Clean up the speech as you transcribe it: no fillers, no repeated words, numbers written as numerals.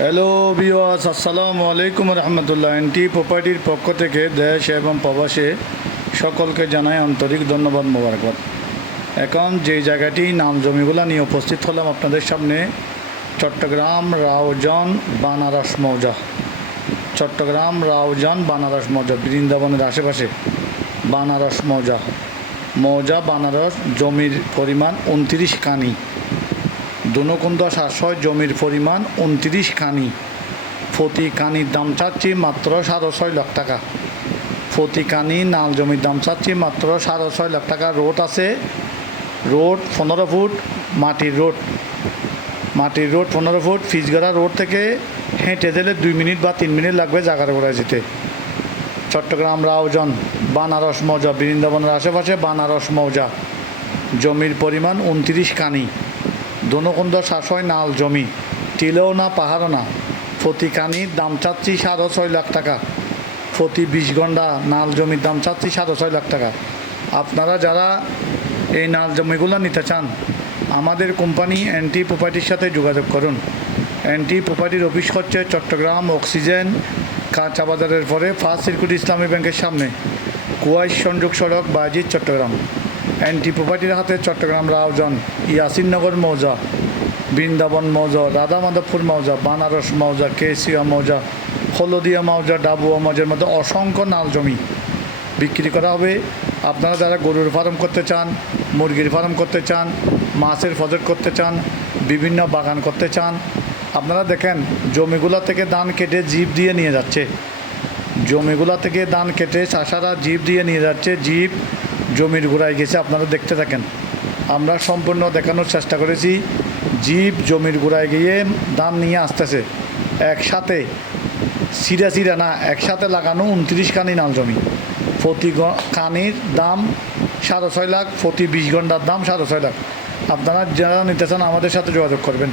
Hello viewers, আসসালামু আলাইকুম রহমতুল্লাহ। এনটি প্রপার্টির পক্ষ থেকে দেশ এবং প্রবাসে সকলকে জানাই আন্তরিক ধন্যবাদ, মোবারকবাদ। এখন যে জায়গাটি নাম জমিগুলো নিয়ে উপস্থিত হলাম আপনাদের সামনে, চট্টগ্রাম রাউজান বানারস মৌজা। চট্টগ্রাম রাউজান বানারস মৌজা, বৃন্দাবনের আশেপাশে বানারস মৌজা বানারস। জমির পরিমাণ 29 কানি। দনকুন্দ 700, জমির পরিমাণ 29 কানি। প্রতি কানির দাম চাচ্ছি মাত্র 6.5 লাখ টাকা। প্রতি কানি নাল জমির দাম চাচ্ছি মাত্র 6.5 লাখ টাকা। রোড আছে, রোড 15 ফুট, মাটির রোড 15 ফুট। ফিজগড়া রোড থেকে হেঁটে গেলে 2 মিনিট বা 3 মিনিট লাগবে জায়গার গোড়ায় যেতে। চট্টগ্রাম রাউজান বানারস মৌজা, বৃন্দাবনের আশেপাশে বানারস মৌজা। জমির পরিমাণ 29 কানি। দনকুন্দ 700 নাল জমি, টিলেও না পাহাড়ও না। প্রতি কানির দাম চাচ্ছি 6.5 লাখ টাকা। প্রতি 20 ঘন্টা নাল জমির দাম চাচ্ছি 6.5 লাখ টাকা। আপনারা যারা এই নাল জমিগুলো নিতে চান, আমাদের কোম্পানি এনটি প্রপার্টির সাথে যোগাযোগ করুন। এনটি প্রপার্টির অফিস হচ্ছে চট্টগ্রাম অক্সিজেন কাঁচা বাজারের পরে ফার্স্ট সার্কিট ইসলামী ব্যাংকের সামনে, কুয়াইশ সংযোগ সড়ক, বাজিত, চট্টগ্রাম। এনটি প্রপার্টির হাতে চট্টগ্রাম রাউজান, ইয়াসিননগর মৌজা, বৃন্দাবন মৌজা, রাধা মাধবপুর মৌজা, বানারস মৌজা, কেসিয়া মৌজা, হলদিয়া মৌজা, ডাবুয়া মৌজার মধ্যে অসংখ্য নাল জমি বিক্রি করা হবে। আপনারা যারা গরুর ফার্ম করতে চান, মুরগির ফার্ম করতে চান, মাছের প্রজেক্ট করতে চান, বিভিন্ন বাগান করতে চান, আপনারা দেখেন জমিগুলো থেকে ধান কেটে জিপ দিয়ে নিয়ে যাচ্ছে। জমিগুলো থেকে ধান কেটে চাষারা জিপ দিয়ে নিয়ে যাচ্ছে। জিপ জমির গোড়ায় গেছে, আপনারা দেখতে থাকেন। আমরা সম্পূর্ণ দেখানোর চেষ্টা করেছি। জিপ জমির গোড়ায় গিয়ে ধান নিয়ে আসতেছে। একসাথে সিরা না, একসাথে লাগানো 29 কানি নাল জমি। প্রতি কানির দাম 6.5 লাখ, প্রতি 20 ঘন্টার দাম 6.5 লাখ। আপনারা যারা নিতে চান আমাদের সাথে যোগাযোগ করবেন।